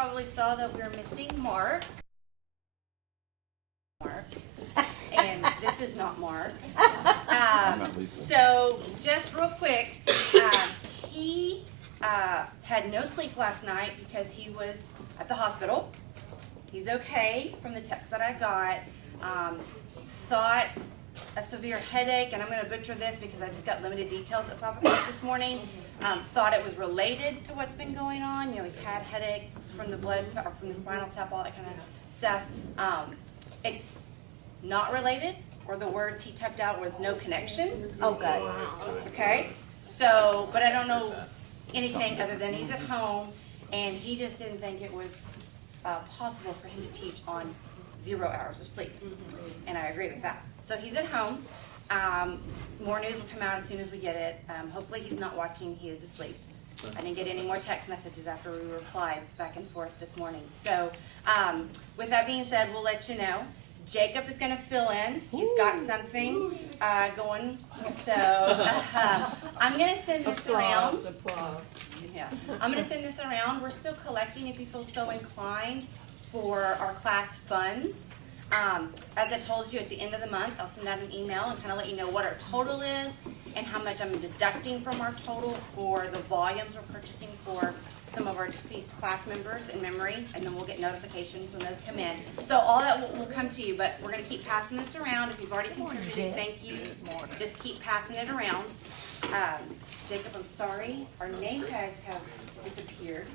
probably saw that we were missing Mark. And this is not Mark. So just real quick, he had no sleep last night because he was at the hospital. He's okay from the text that I got. Thought a severe headache, and I'm going to butcher this because I just got limited details at 5 o'clock this morning. Thought it was related to what's been going on. You know, he's had headaches from the blood, or from the spinal tap, all that kind of stuff. It's not related, or the words he typed out was no connection. Oh, good. Okay, so, but I don't know anything other than he's at home, and he just didn't think it was possible for him to teach on 0 hours of sleep. And I agree with that. So he's at home. More news will come out as soon as we get it. Hopefully he's not watching. He is asleep. I didn't get any more text messages after we replied back and forth this morning. So with that being said, we'll let you know. Jacob is going to fill in. He's got something going. So I'm going to send this around. Yeah, I'm going to send this around. We're still collecting, if you feel so inclined, for our class funds. As I told you, at the end of the month, I'll send out an email and kind of let you know what our total is and how much I'm deducting from our total for the volumes we're purchasing for some of our deceased class members in memory, and then we'll get notifications when those come in. So all that will come to you, but we're going to keep passing this around. If you've already contributed, thank you. Just keep passing it around. Jacob, I'm sorry, our name tags have disappeared.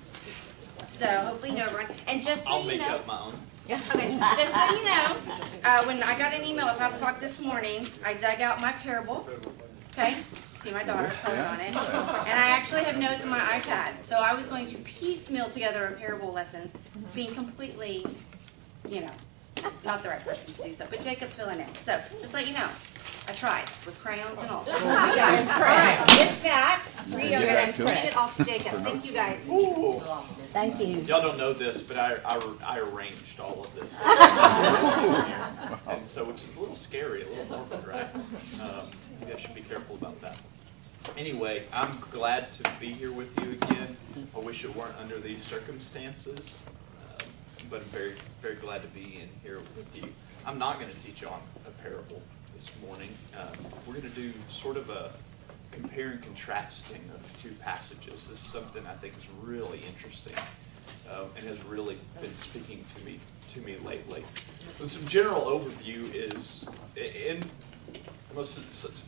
So hopefully you know everyone. And just so I'll you make know, up my own. okay, just so you know, when I got an email at 5 o'clock this morning, I dug out my parable. Okay, see my daughter colored on it, and I actually have notes on my iPad. So I was going to piecemeal together a parable lesson, being completely, you know, not the right person to do so. But Jacob's filling in. So just let you know, I tried with crayons and all. All right, with that, read it off to Jacob. Thank you guys. Ooh. Thank you. Y'all don't know this, but I arranged all of this. And so, which is a little scary, a little morbid, right? You guys should be careful about that. Anyway, I'm glad to be here with you again. I wish it weren't under these circumstances, but I'm very, very glad to be in here with you. I'm not going to teach on a parable this morning. We're going to do sort of a compare and contrasting of two passages. This is something I think is really interesting and has really been speaking to me lately. But some general overview is, in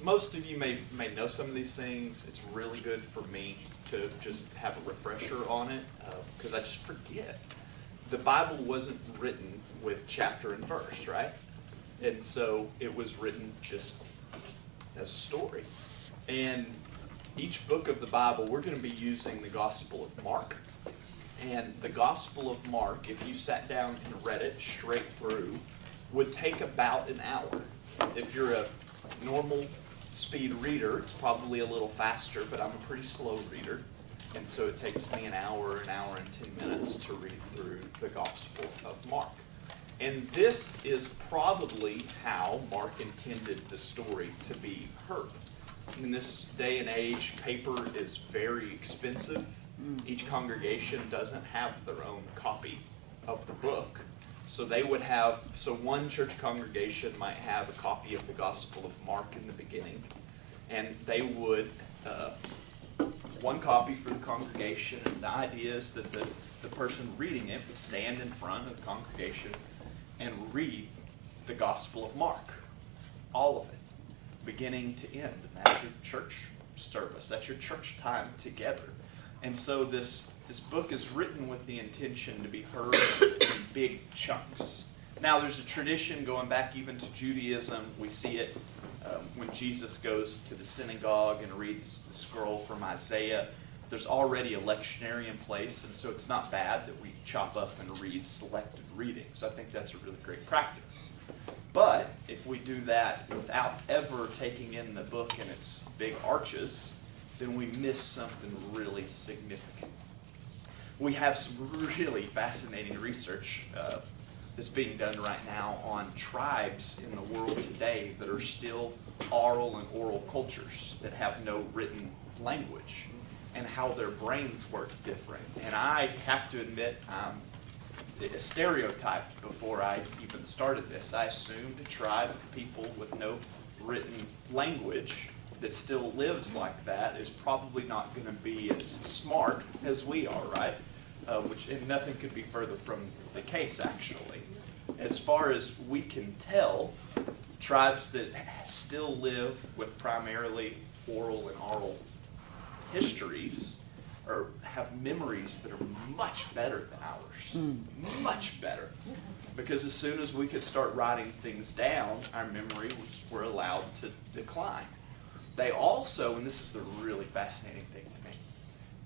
most of you may know some of these things. It's really good for me to just have a refresher on it because I just forget. The Bible wasn't written with chapter and verse, right? And so it was written just as a story. And each book of the Bible, we're going to be using the Gospel of Mark. And the Gospel of Mark, if you sat down and read it straight through, would take about an hour. If you're a normal speed reader, it's probably a little faster, but I'm a pretty slow reader. And so it takes me an hour and 10 minutes to read through the Gospel of Mark. And this is probably how Mark intended the story to be heard. In this day and age, paper is very expensive. Each congregation doesn't have their own copy of the book. So one church congregation might have a copy of the Gospel of Mark in the beginning. And they would, one copy for the congregation. And the idea is that the person reading it would stand in front of the congregation and read the Gospel of Mark. All of it. Beginning to end. And that's your church service. That's your church time together. And so this book is written with the intention to be heard in big chunks. Now there's a tradition going back even to Judaism. We see it when Jesus goes to the synagogue and reads the scroll from Isaiah. There's already a lectionary in place, and so it's not bad that we chop up and read selected readings. I think that's a really great practice. But if we do that without ever taking in the book in its big arches, then we miss something really significant. We have some really fascinating research that's being done right now on tribes in the world today that are still oral cultures that have no written language. and how their brains work different. And I have to admit, a stereotype before I even started this. I assumed a tribe of people with no written language that still lives like that is probably not going to be as smart as we are, right? And nothing could be further from the case, actually. As far as we can tell, tribes that still live with primarily oral and oral histories have memories that are much better than ours. Much better. Because as soon as we could start writing things down, our memories were allowed to decline. They also, and this is the really fascinating thing to me,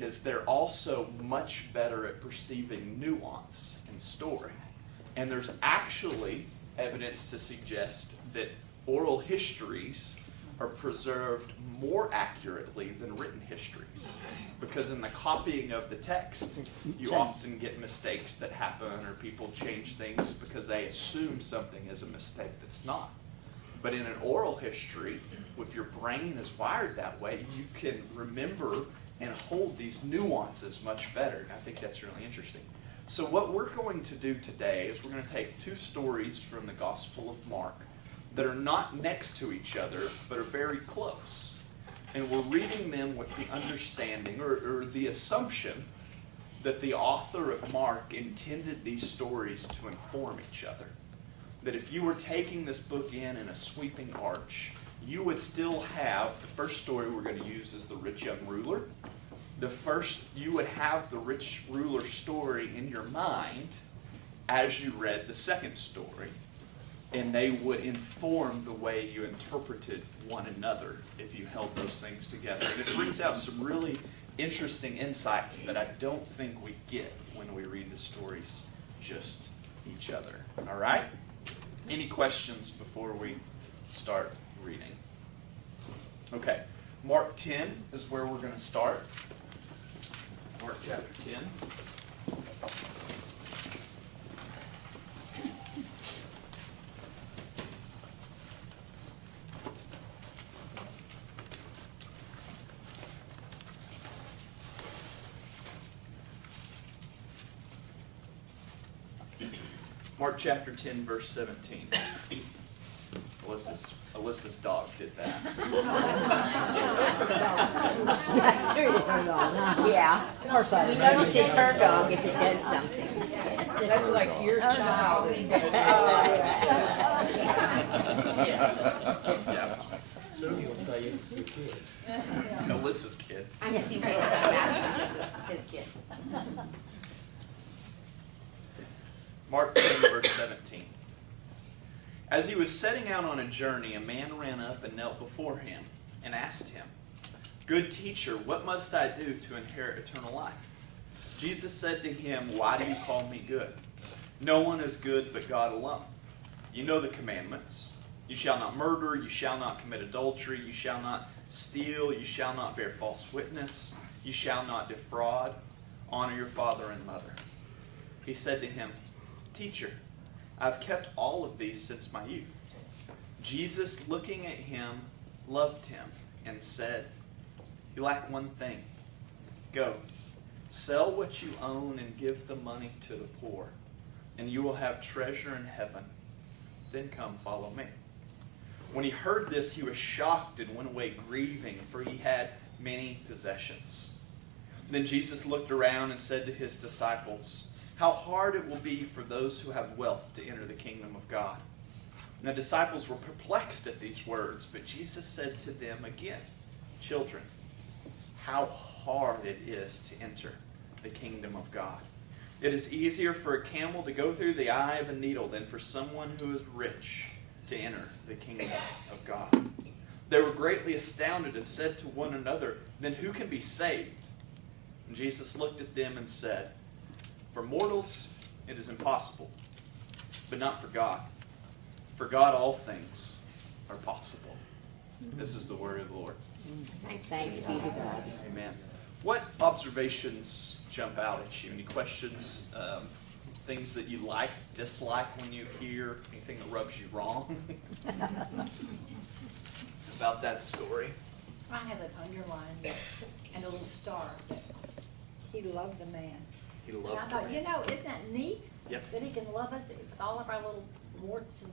is they're also much better at perceiving nuance in story. And there's actually evidence to suggest that oral histories are preserved more accurately than written histories. Because in the copying of the text, you often get mistakes that happen, or people change things because they assume something is a mistake that's not. But in an oral history, if your brain is wired that way, you can remember and hold these nuances much better. And I think that's really interesting. So what we're going to do today is we're going to take two stories from the Gospel of Mark that are not next to each other, but are very close. And we're reading them with the understanding or the assumption that the author of Mark intended these stories to inform each other. That if you were taking this book in a sweeping arch, you would still have, the first story we're going to use is the rich young ruler. You would have the rich ruler story in your mind as you read the second story. And they would inform the way you interpreted one another if you held those things together. And it brings out some really interesting insights that I don't think we get when we read the stories just each other. All right? Any questions before we start reading? Okay. Mark 10 is where we're going to start. Mark chapter 10. Mark chapter 10, verse 17. Alyssa's dog did that. Yeah. Of course I noticed it's her dog if it does something. That's like your child. Yeah. Soon you'll say it's the kid. Alyssa's kid. I'm just thinking about his kid. Mark 10, verse 17. As he was setting out on a journey, a man ran up and knelt before him and asked him, "Good teacher, what must I do to inherit eternal life?" Jesus said to him, "Why do you call me good? No one is good but God alone. You know the commandments. You shall not murder, you shall not commit adultery, you shall not steal, you shall not bear false witness, you shall not defraud, honor your father and mother." He said to him, "Teacher, I've kept all of these since my youth." Jesus, looking at him, loved him and said, "You lack one thing. Go, sell what you own and give the money to the poor, and you will have treasure in heaven. Then come follow me." When he heard this, he was shocked and went away grieving, for he had many possessions. Then Jesus looked around and said to his disciples, "How hard it will be for those who have wealth to enter the kingdom of God." And the disciples were perplexed at these words, but Jesus said to them again, "Children, how hard it is to enter the kingdom of God. It is easier for a camel to go through the eye of a needle than for someone who is rich to enter the kingdom of God." They were greatly astounded and said to one another, "Then who can be saved?" And Jesus looked at them and said, "For mortals it is impossible, but not for God. For God all things are possible." This is the word of the Lord. Thanks be to God. Amen. What observations jump out at you? Any questions? Things that you like, dislike when you hear? Anything that rubs you wrong about that story? I have it underlined. and a little star. He loved the man. He And loved I thought, the you man. know, isn't that neat? Yep. That he can love us with all of our little warts and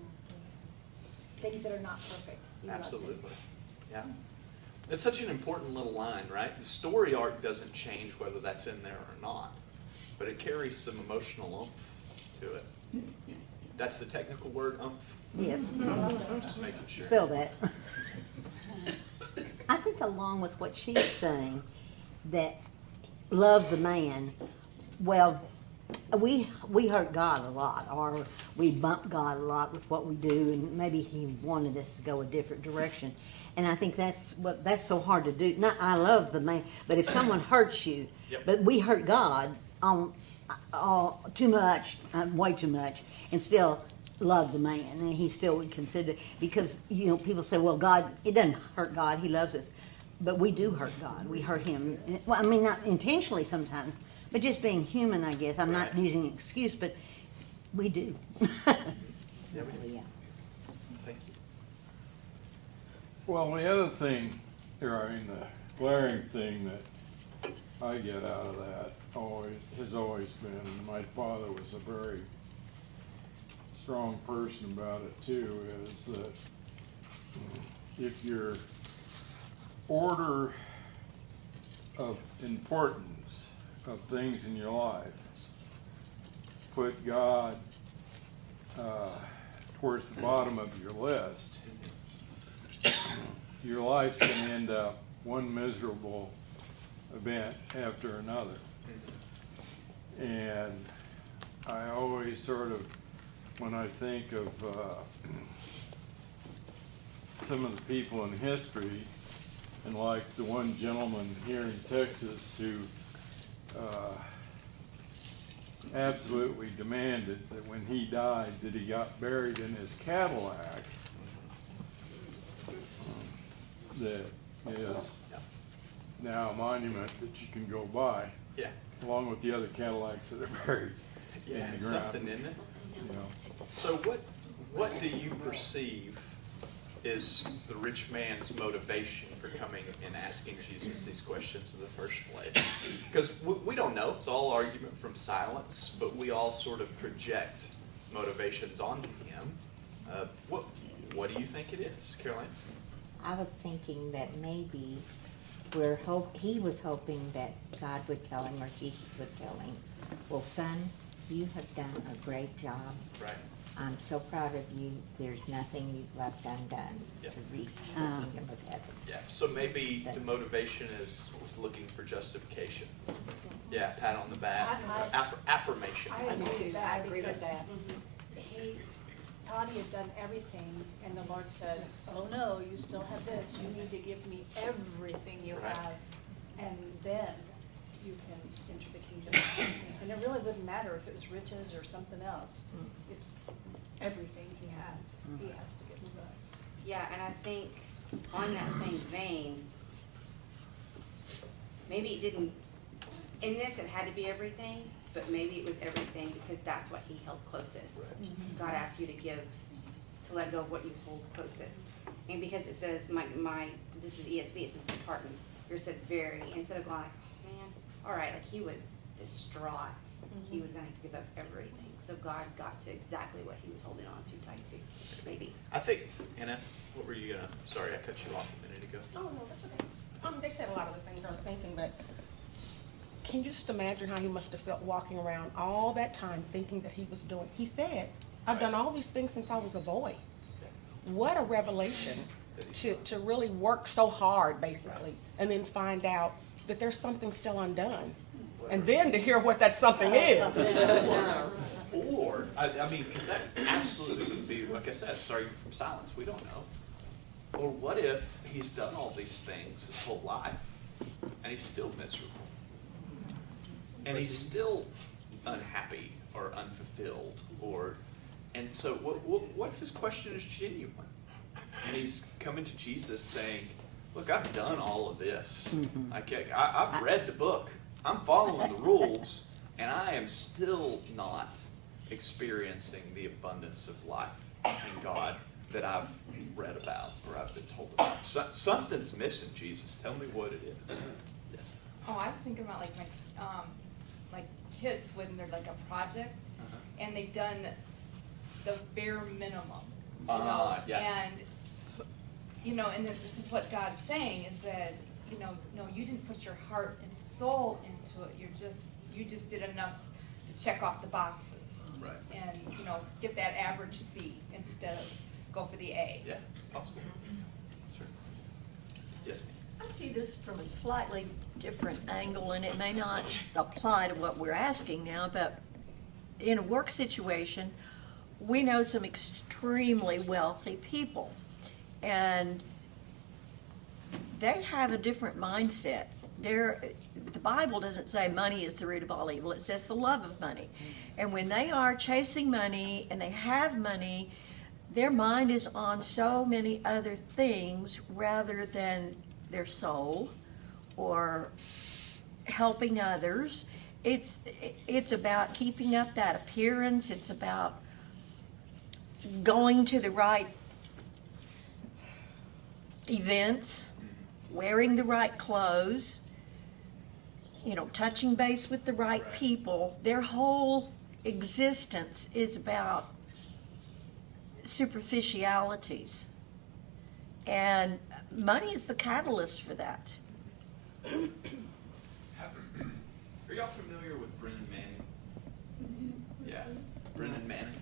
things that are not perfect. He loved it. Absolutely. Yeah. It's such an important little line, right? The story arc doesn't change whether that's in there or not, but it carries some emotional oomph to it. That's the technical word, oomph? Yes, Just making sure. spell that. I think along with what she's saying, that love the man, well, we hurt God a lot, or we bump God a lot with what we do, and maybe he wanted us to go a different direction. And I think that's so hard to do. Not, I love the man, but if someone hurts you, Yep. but we hurt God on too much, way too much, and still love the man, and he still would consider, because people say, well, God, it doesn't hurt God, he loves us, but we do hurt God. We hurt him. Well, I mean, not intentionally sometimes, but just being human, I guess. I'm not Right. using an excuse, but we do. Yeah, we do. Yeah. Thank you. Well, the other thing, the glaring thing that I get out of that has always been, and my father was a very strong person about it too, is that if your order of importance of things in your life put God towards the bottom of your list, your life's going to end up one miserable event after another. And I always sort of, when I think of some of the people in history, and like the one gentleman here in Texas who absolutely demanded that when he died that he got buried in his Cadillac, that is now a monument that you can go by, Yeah. along with the other Cadillacs that are buried Yeah, in the it's ground. something, isn't it? You know. So what do you perceive is the rich man's motivation for coming and asking Jesus these questions in the first place? Because we don't know. It's all argument from silence, but we all sort of project motivations onto him. What do you think it is, Caroline? I was thinking that maybe he was hoping that God would tell him, or Jesus would tell him, well, son, you have done a great job. Right. I'm so proud of you. There's nothing you've left undone Yep. to reach the kingdom of heaven. Yeah. So maybe the motivation is looking for justification. Yeah, pat on the back, affirmation. I agree with that. He thought he had done everything, and the Lord said, oh no, you still have this, you need to give me everything you Right. have, and then you can enter the kingdom. And it really wouldn't matter if it was riches or something else, it's everything he had, he has to give to God. Yeah, and I think on that same vein, maybe it didn't, in this it had to be everything, but maybe it was everything because that's what he held closest. God asked you to give, to let go of what you hold closest. And because it says, this is ESV, it says disheartened. Yours said very, instead of going like, oh, man, all right, like he was distraught. He was going to give up everything. So God got to exactly what he was holding on too tight to, maybe. I think, Anna, what were you gonna? Sorry, I cut you off a minute ago. Oh, no, that's okay. They said a lot of the things I was thinking, but can you just imagine how he must have felt walking around all that time thinking that he was doing, he said, I've done all these things since I was a boy. What a revelation to really work so hard, basically, and then find out that there's something still undone. And then to hear what that something is. Or, I mean, because that absolutely could be, like I said, it's argument from silence. We don't know. Or what if he's done all these things his whole life, and he's still miserable? And he's still unhappy or unfulfilled, and so what if his question is genuine? And he's coming to Jesus saying, look, I've done all of this. I've read the book. I'm following the rules, and I am still not experiencing the abundance of life in God that I've read about or I've been told about. Something's missing, Jesus. Tell me what it is. Yes. Oh, I was thinking about like my kids when they're like a project and they've done the bare minimum, you know, Yeah. and you know, and this is what God's saying is that, you know, no, you didn't put your heart and soul into it. You just did enough to check off the boxes. Right. And, you know, get that average C instead of go for the A. Yeah, possible. Sure. Yes, ma'am. I see this from a slightly different angle, and it may not apply to what we're asking now, but in a work situation, we know some extremely wealthy people, and they have a different mindset. The Bible doesn't say money is the root of all evil. It says the love of money. And when they are chasing money and they have money, their mind is on so many other things rather than their soul or helping others. It's about keeping up that appearance. It's about going to the right events, wearing the right clothes, you know, touching base with the right people. Their whole existence is about superficialities. And money is the catalyst for that. Are y'all familiar with Brennan Manning? Yeah. Brennan Manning?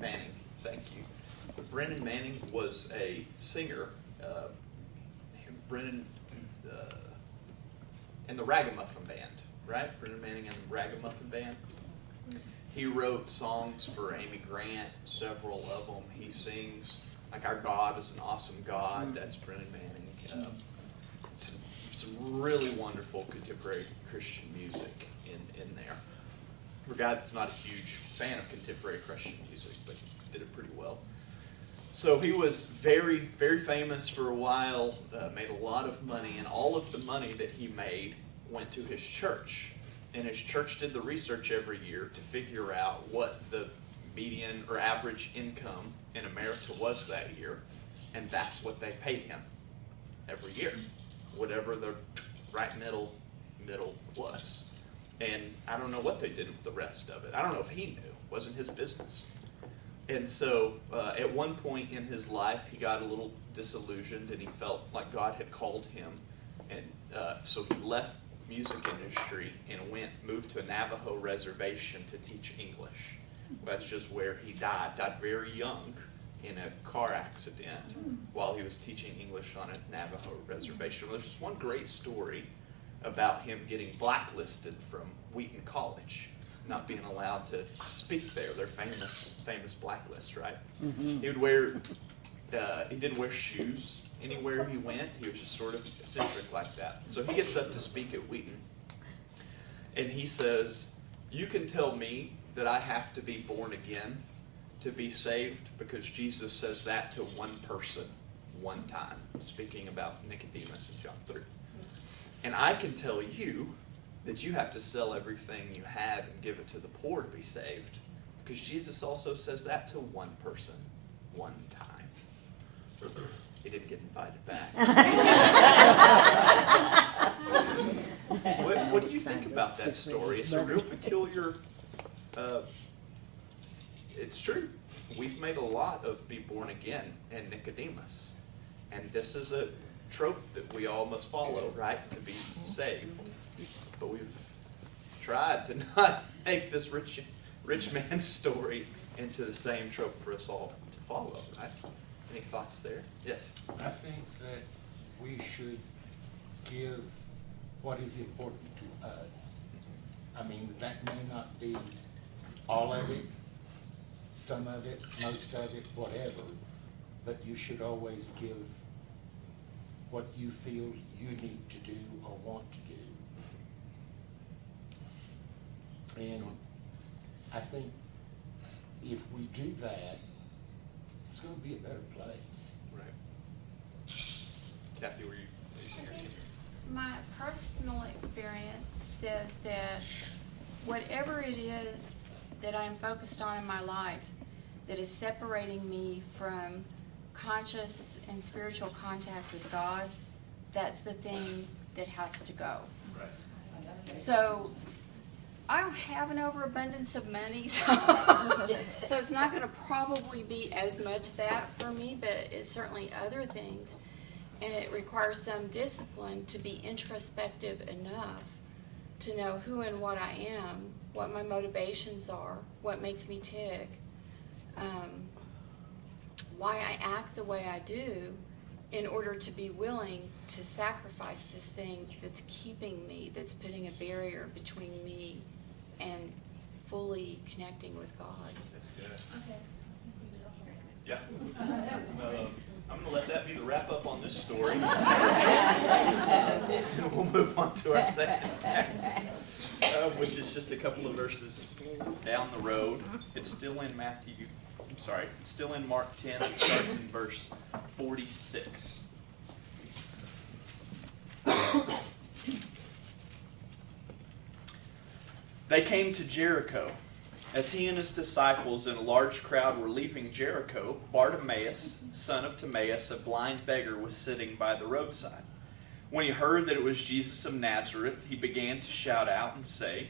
Manning. Thank you. Brennan Manning was a singer. Brennan in the Ragamuffin Band, right? Brennan Manning and the Ragamuffin Band. He wrote songs for Amy Grant, several of them. He sings like "Our God is an Awesome God." That's Brennan Manning. Some really wonderful contemporary Christian music in there. For a guy that's not a huge fan of contemporary Christian music, but did it pretty well. So he was very, very famous for a while, made a lot of money, and all of the money that he made went to his church. And his church did the research every year to figure out what the median or average income in America was that year, and that's what they paid him every year, whatever the right middle was. And I don't know what they did with the rest of it. I don't know if he knew. It wasn't his business. And so at one point in his life, he got a little disillusioned, and he felt like God had called him. And so he left music industry and moved to a Navajo reservation to teach English. That's just where he died very young in a car accident while he was teaching English on a Navajo reservation. There's just one great story about him getting blacklisted from Wheaton College, not being allowed to speak there. Their famous blacklist, right? He would wear, he didn't wear shoes anywhere he went. He was just sort of eccentric like that. So he gets up to speak at Wheaton, and he says, "You can tell me that I have to be born again to be saved, because Jesus says that to one person one time," speaking about Nicodemus in John 3. "And I can tell you that you have to sell everything you have and give it to the poor to be saved, because Jesus also says that to one person one time." He didn't get invited back. What do you think about that story? It's a real peculiar, it's true. We've made a lot of be born again and Nicodemus. And this is a trope that we all must follow, right? To be saved. But we've tried to not make this rich man's story into the same trope for us all to follow, right? Any thoughts there? Yes? I think that we should give what is important to us. I mean, that may not be all of it, some of it, most of it, whatever, but you should always give what you feel you need to do or want to do. And I think if we do that, it's going to be a better place. Right. Kathy, were you? My personal experience says that whatever it is that I'm focused on in my life that is separating me from conscious and spiritual contact with God, that's the thing that has to go. Right. So I don't have an overabundance of money, so, so it's not gonna probably be as much that for me, but it's certainly other things. And it requires some discipline to be introspective enough to know who and what I am, what my motivations are, what makes me tick, why I act the way I do, in order to be willing to sacrifice this thing that's keeping me, that's putting a barrier between me and fully connecting with God. That's good. Yeah. I'm going to let that be the wrap up on this story. And we'll move on to our second text, which is just a couple of verses down the road. It's still in it's still in Mark 10. It starts in verse 46. They came to Jericho. As he and his disciples and a large crowd were leaving Jericho, Bartimaeus, son of Timaeus, a blind beggar, was sitting by the roadside. When he heard that it was Jesus of Nazareth, he began to shout out and say,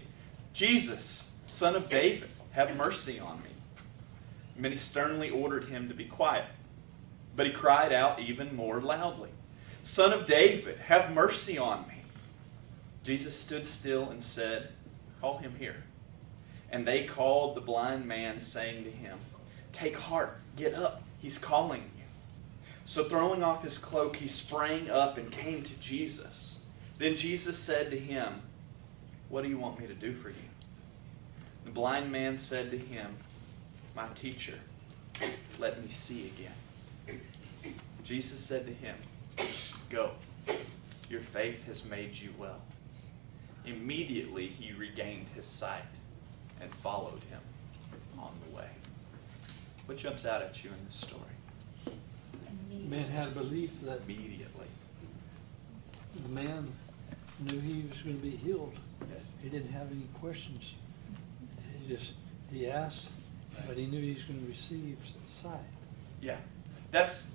"Jesus, Son of David, have mercy on me." Many sternly ordered him to be quiet, but he cried out even more loudly, "Son of David, have mercy on me." Jesus stood still and said, "Call him here." And they called the blind man, saying to him, "Take heart, get up, he's calling you." So throwing off his cloak, he sprang up and came to Jesus. Then Jesus said to him, "What do you want me to do for you?" The blind man said to him, "My teacher, let me see again." Jesus said to him, "Go, your faith has made you well." Immediately he regained his sight and followed him on the way. What jumps out at you in this story? Man had a belief that Immediately. the man knew he was going to be healed. Yes. He didn't have any questions. He asked, but he knew he was going to receive sight. Yeah. That's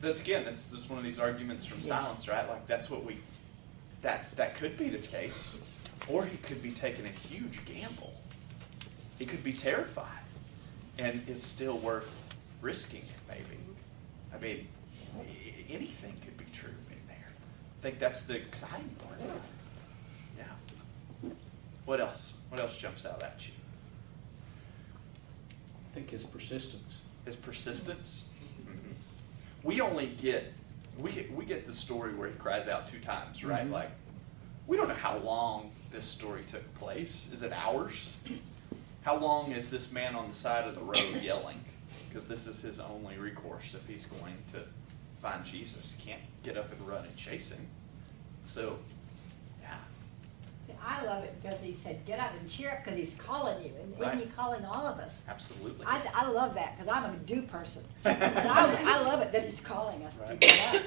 one of these arguments from silence, right? Like that's what that could be the case. Or he could be taking a huge gamble. He could be terrified. And it's still worth risking it, maybe. I mean, anything could be true in there. I think that's the exciting part. Yeah. What else? What else jumps out at you? I think his persistence. His persistence? Mm-hmm. We get the story where he cries out 2 times, right? Mm-hmm. Like, we don't know how long this story took place. Is it hours? How long is this man on the side of the road yelling? Because this is his only recourse if he's going to find Jesus. He can't get up and run and chase him. So, yeah. I love it because he said, "Get up and cheer up," because he's calling you, and Right. isn't he calling all of us? Absolutely. I love that because I'm a do person. And I love it that he's calling us to Right. get up.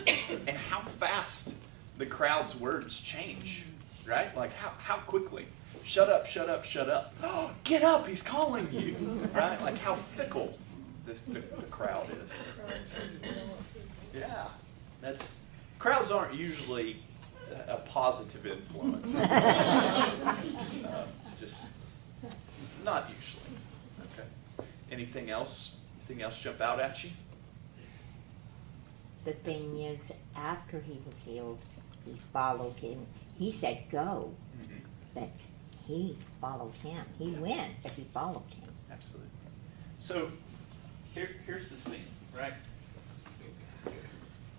And how fast the crowd's words change, right? Like how quickly. Shut up, shut up, shut up. Oh, get up, he's calling you, right? Like how fickle the crowd is. Yeah, crowds aren't usually a positive influence. Just not usually. Okay. Anything else? Anything else jump out at you? The thing is, after he was healed, he followed him. He said, "Go," but he followed him. He went, but he followed him. Absolutely. So here's the scene, right?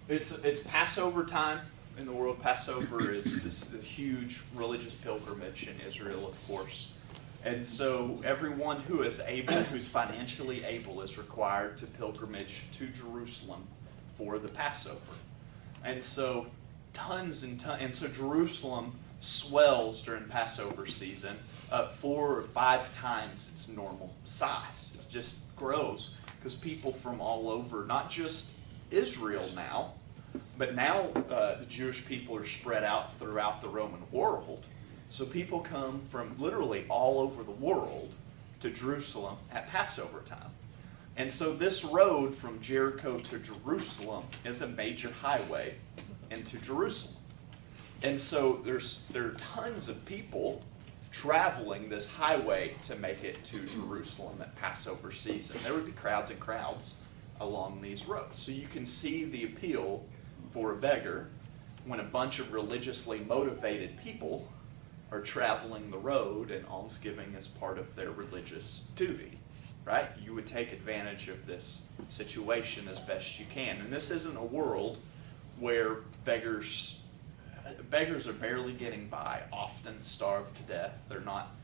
It's Passover time in the world. Passover is this huge religious pilgrimage in Israel, of course. And so everyone who is able, who's financially able, is required to pilgrimage to Jerusalem for the Passover. And so tons and tons, and so Jerusalem swells during Passover season 4 or 5 times its normal size. It just grows because people from all over, not just Israel now, but now the Jewish people are spread out throughout the Roman world. So people come from literally all over the world to Jerusalem at Passover time. And so this road from Jericho to Jerusalem is a major highway into Jerusalem. And so there are tons of people traveling this highway to make it to Jerusalem at Passover season. There would be crowds and crowds along these roads. So you can see the appeal for a beggar when a bunch of religiously motivated people are traveling the road, and almsgiving is part of their religious duty, right? You would take advantage of this situation as best you can. And this isn't a world where beggars are barely getting by, often starve to death. They're not,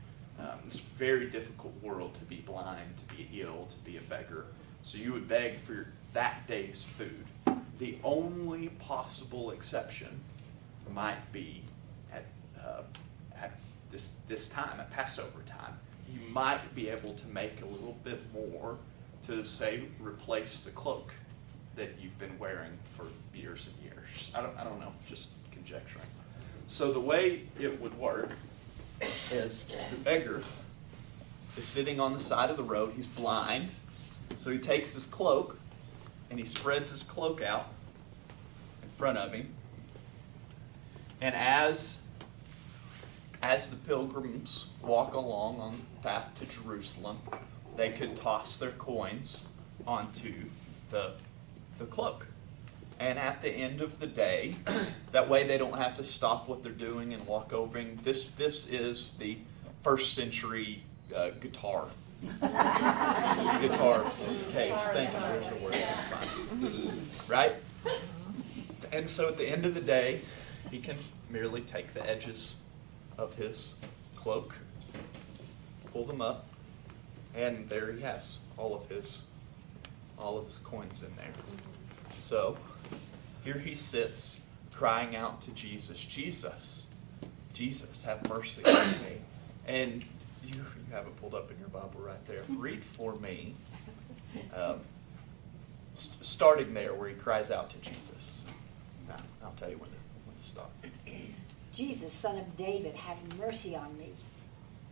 it's a very difficult world to be blind, to be ill, to be a beggar. So you would beg for that day's food. The only possible exception might be at this time, at Passover time. You might be able to make a little bit more to, say, replace the cloak that you've been wearing for years and years. I don't know, just conjecturing. So the way it would work is the beggar is sitting on the side of the road. He's blind, so he takes his cloak and he spreads his cloak out in front of him. And as the pilgrims walk along on the path to Jerusalem, they could toss their coins onto the cloak. And at the end of the day, that way they don't have to stop what they're doing and walk over. This is the first century guitar case. Thank you. There's the word I couldn't find. Right? And so at the end of the day, he can merely take the edges of his cloak, pull them up, and there he has all of his coins in there. So here he sits, crying out to Jesus, Jesus, have mercy on me. And you have it pulled up in your Bible right there. Read for me, starting there where he cries out to Jesus. Now, I'll tell you when to stop. Jesus, son of David, have mercy on me.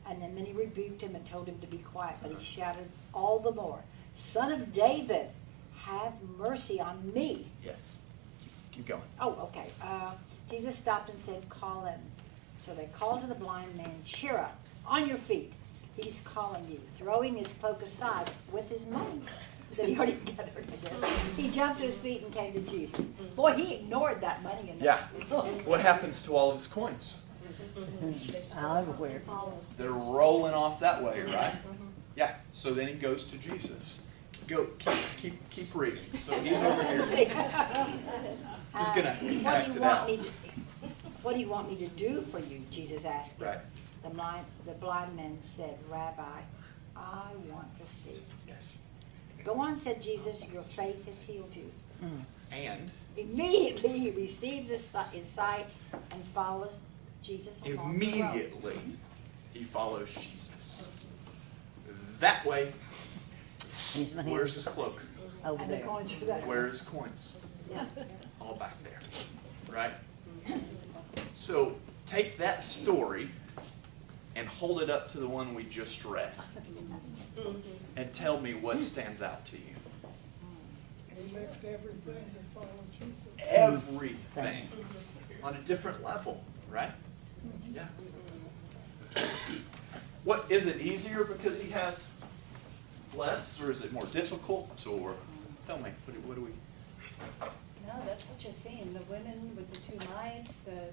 And then many rebuked him and told him to be quiet, but he shouted all the more, Son of David, have mercy on me. Yes. Keep going. Oh, okay. Jesus stopped and said, call him. So they called to the blind man, cheer up, on your feet. He's calling you. Throwing his cloak aside with his money that he already gathered, I guess. He jumped to his feet and came to Jesus. Boy, he ignored that money. Yeah. What happens to all of his coins? Everywhere. They're rolling off that way, right? Yeah. So then he goes to Jesus. Go, keep reading. So he's over here. Just gonna act it out. What do you want me to do for you? Jesus asked him. Right. The blind man said, Rabbi, I want to see. Yes. Go on, said Jesus, your faith has healed you. And Immediately he received his sight and follows Jesus along the road. immediately he follows Jesus. That way, where's his cloak? Over And the there. coins are that. Where are his coins? Yeah. All back there. Right? So take that story and hold it up to the one we just read. And tell me what stands out to you. He left everything to follow Jesus. Everything. On a different level, right? Yeah. What, is it easier because he has less, or is it more difficult, or tell me, what do we? No, that's such a theme. The women with the 2 mites, the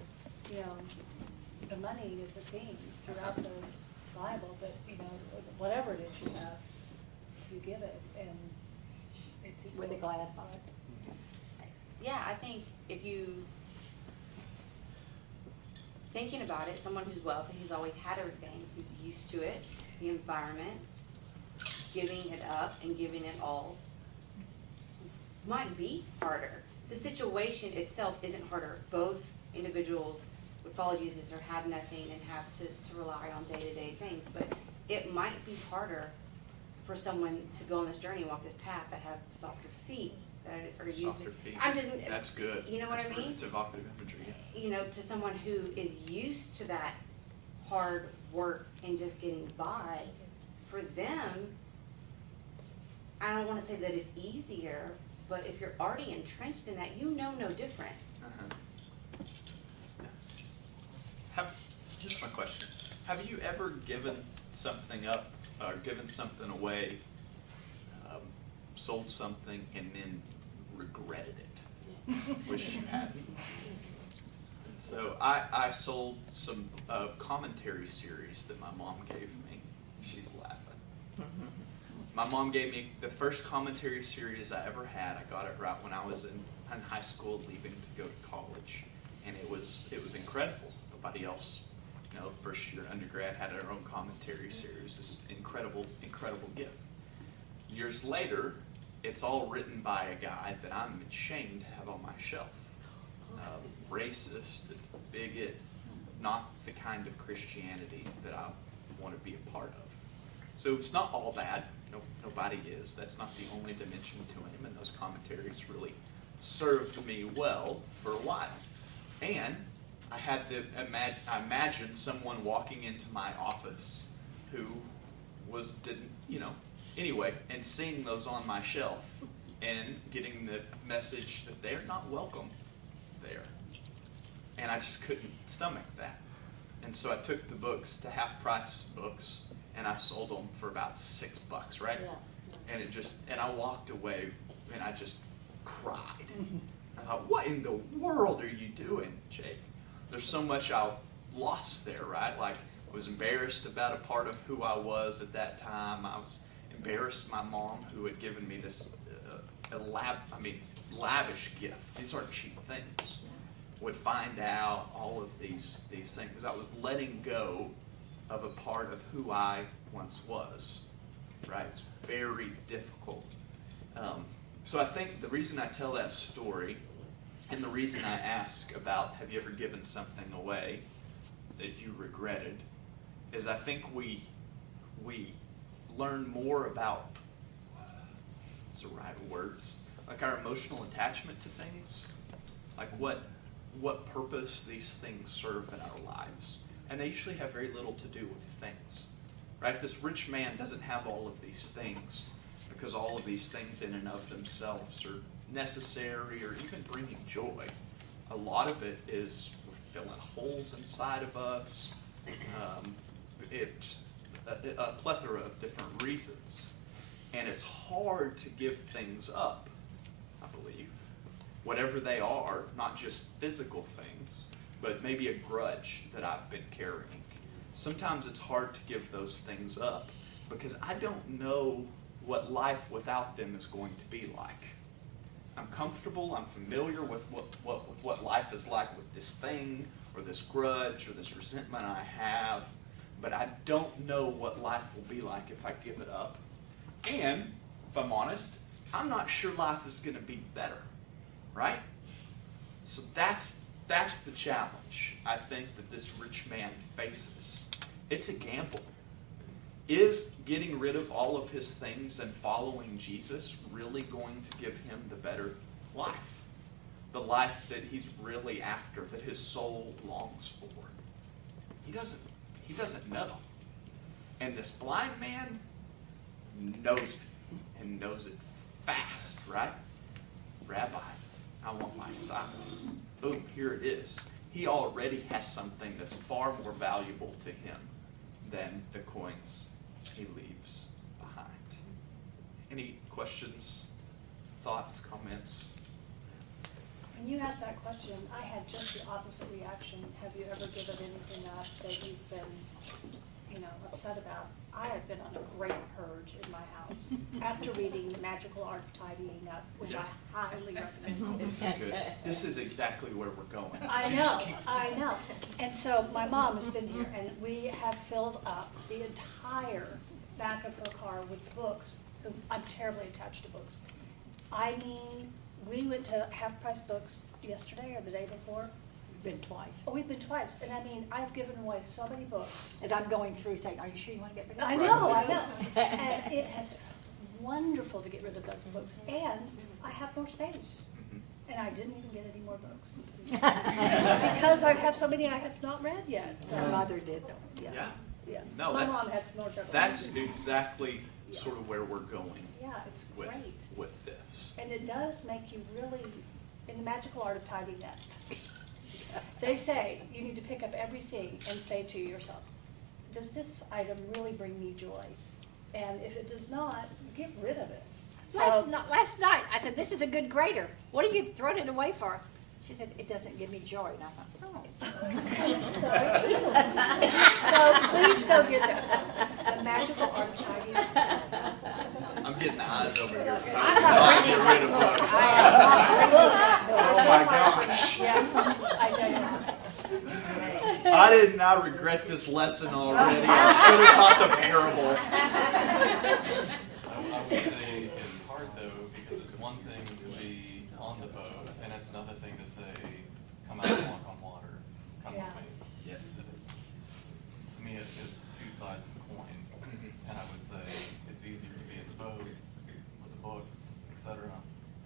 money is a theme throughout the Bible. But whatever it is you have, you give it, and it's With a glad heart. Yeah, I think if you, thinking about it, someone who's wealthy, who's always had everything, who's used to it, the environment, giving it up and giving it all might be harder. The situation itself isn't harder. Both individuals would follow Jesus or have nothing and have to rely on day-to-day things, but it might be harder for someone to go on this journey and walk this path that have softer feet, that are used Softer to, feet. I'm just, That's good. you know what I mean? It's evocative imagery. Yeah. To someone who is used to that hard work and just getting by, for them, I don't want to say that it's easier, but if you're already entrenched in that, no different. my question. Have you ever given something up or given something away, sold something, and then regretted it? Wish you hadn't. So I sold some commentary series that my mom gave me. She's laughing. My mom gave me the first commentary series I ever had. I got it right when I was in high school, leaving to go to college, and it was incredible. Nobody else, first year undergrad had their own commentary series. This incredible gift. Years later, it's all written by a guy that I'm ashamed to have on my shelf. Racist, bigot, not the kind of Christianity that I want to be a part of. So it's not all bad. Nobody is. That's not the only dimension to him, and those commentaries really served me well for a while. And I had I imagined someone walking into my office who anyway, and seeing those on my shelf and getting the message that they're not welcome there. And I just couldn't stomach that. And so I took the books to half-price books, and I sold them for about $6, right? Yeah. And I walked away, and I just cried. I thought, what in the world are you doing, Jake? There's so much I lost there, right? Like, I was embarrassed about a part of who I was at that time. I was embarrassed my mom, who had given me this lavish gift. These aren't cheap things. Would find out all of these things. I was letting go of a part of who I once was, right? It's very difficult. So I think the reason I tell that story, and the reason I ask about have you ever given something away that you regretted, is I think we learn more about, what's the right words, like our emotional attachment to things, like what purpose these things serve in our lives. And they usually have very little to do with the things, right? This rich man doesn't have all of these things because all of these things in and of themselves are necessary or even bringing joy. A lot of it is we're filling holes inside of us. It's a plethora of different reasons. And it's hard to give things up, I believe. Whatever they are, not just physical things, but maybe a grudge that I've been carrying. Sometimes it's hard to give those things up because I don't know what life without them is going to be like. I'm comfortable, I'm familiar with what life is like with this thing or this grudge or this resentment I have, but I don't know what life will be like if I give it up. And, if I'm honest, I'm not sure life is going to be better, right? So that's the challenge, I think, that this rich man faces. It's a gamble. Is getting rid of all of his things and following Jesus really going to give him the better life? The life that he's really after, that his soul longs for? He doesn't know. And this blind man knows it, and knows it fast, right? Rabbi, I want my sight. Boom, here it is. He already has something that's far more valuable to him than the coins he leaves behind. Any questions, thoughts, comments? When you asked that question, I had just the opposite reaction. Have you ever given anything up that you've been, upset about? I have been on a great purge in my house after reading The Magical Art of Tidying Up, which I highly recommend. This is good. This is exactly where we're going. I know. And so my mom has been here, and we have filled up the entire back of her car with books. I'm terribly attached to books. I mean, we went to Half Price Books yesterday or the day before. Been twice. Oh, we've been twice, and I mean, I've given away so many books. As I'm going through saying, are you sure you want to get rid of I them? know. And it has wonderful to get rid of those books, and I have more space. And I didn't even get any more books. Because I have so many I have not read yet. So. My mother did though. Yeah. No, My mom had more trouble. that's exactly sort of where we're going. Yeah, it's with, great. With this. And it does make you really, in The Magical Art of Tidying Up, They say you need to pick up everything and say to yourself, does this item really bring me joy? And if it does not, get rid of it. Last night, I said, this is a good grater. What are you throwing it away for? She said, it doesn't give me joy. And I thought, So please go get the magical art of tidying. I'm getting the eyes over here because I'm I'm not not reading getting rid of that book. books. I am not reading that book. Oh my gosh. Yes, I tell you. I did not regret this lesson already. I should have taught the parable. I would say it's hard though, because it's one thing to be on the boat, and it's another thing to say, come out and walk on water, come Yeah. with me. Yes. To me, it's two sides of the coin, and I would say it's easier to be in the boat with the books, etc.,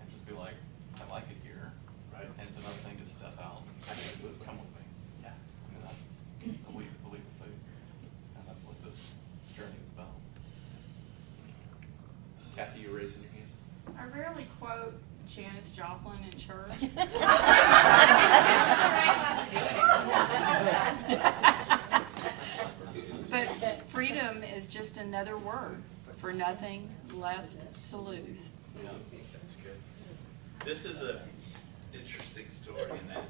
and just be like, I like it here. Right. And it's another thing to step out and say, come with me. Yeah. I mean, that's a leap, it's a leap of faith, and that's what this journey is about. Kathy, you raising your hand? I rarely quote Janis Joplin in church. But freedom is just another word for nothing left to lose. That's good. This is a interesting story in that.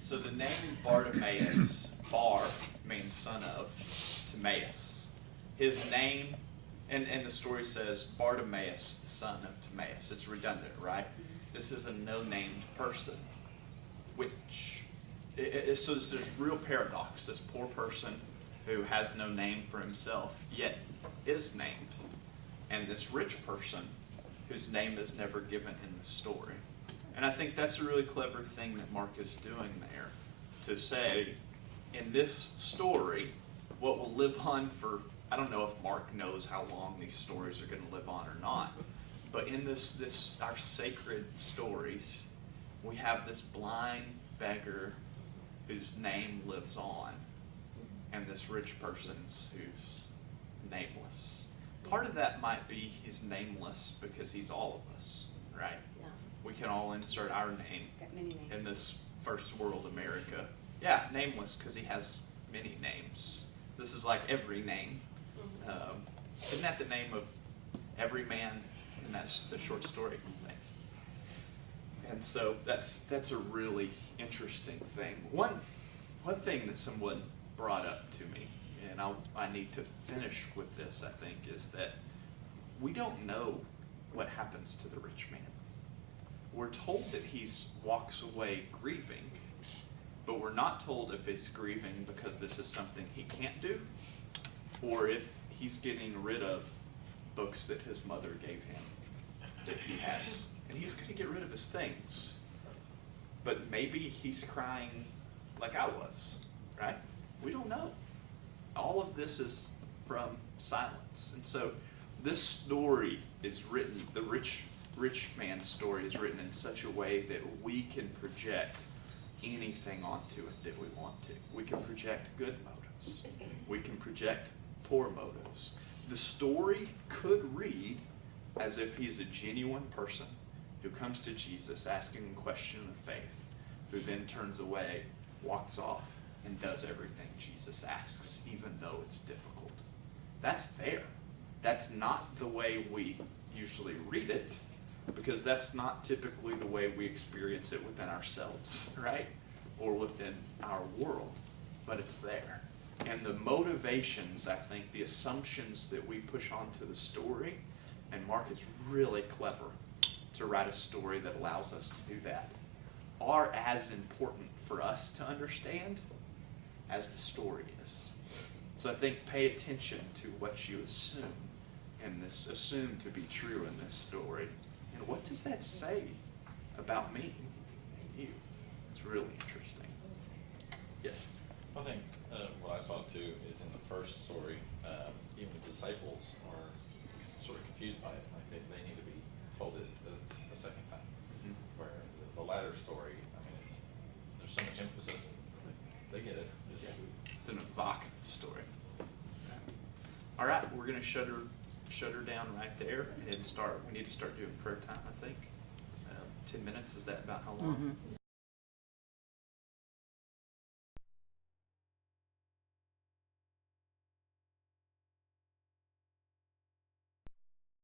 So the name Bartimaeus, Bar means son of, Timaeus. His name, and the story says Bartimaeus, son of Timaeus. It's redundant, right? This is a no-named person, which, so there's real paradox. This poor person who has no name for himself, yet is named. And this rich person whose name is never given in the story. And I think that's a really clever thing that Mark is doing there, to say, in this story, what will live on for, I don't know if Mark knows how long these stories are going to live on or not, but in this our sacred stories, we have this blind beggar whose name lives on, and this rich person's who's nameless. Part of that might be he's nameless because he's all of us, right? Yeah. We can all insert our name Got many names. in this first world America. Yeah, nameless because he has many names. This is like every name. Isn't that the name of every man? And that's the short story. Thanks. And so that's a really interesting thing. One thing that someone brought up to me, and I need to finish with this, I think, is that we don't know what happens to the rich man. We're told that he walks away grieving, but we're not told if he's grieving because this is something he can't do, or if he's getting rid of books that his mother gave him that he has. And he's going to get rid of his things. But maybe he's crying like I was, right? We don't know. All of this is from silence. And so this story is written, the rich man's story is written in such a way that we can project anything onto it that we want to. We can project good motives. We can project poor motives. The story could read as if he's a genuine person who comes to Jesus asking a question of faith, who then turns away, walks off, and does everything Jesus asks, even though it's difficult. That's there. That's not the way we usually read it, because that's not typically the way we experience it within ourselves, right? Or within our world, but it's there. And the motivations, I think, the assumptions that we push onto the story, and Mark is really clever to write a story that allows us to do that, are as important for us to understand as the story is. So I think pay attention to what you assume to be true in this story. And what does that say about me and you? It's really interesting. Yes? I think what I saw too is in the first story, even the disciples are sort of confused by it. Like they need to be told it a second time. Mm-hmm. Where the latter story, I mean, there's so much emphasis. They get it. It's an evocative story. All right, we're going to shut her down right there and start. We need to start doing prayer time, I think. 10 minutes, is that about how long? Mm-hmm.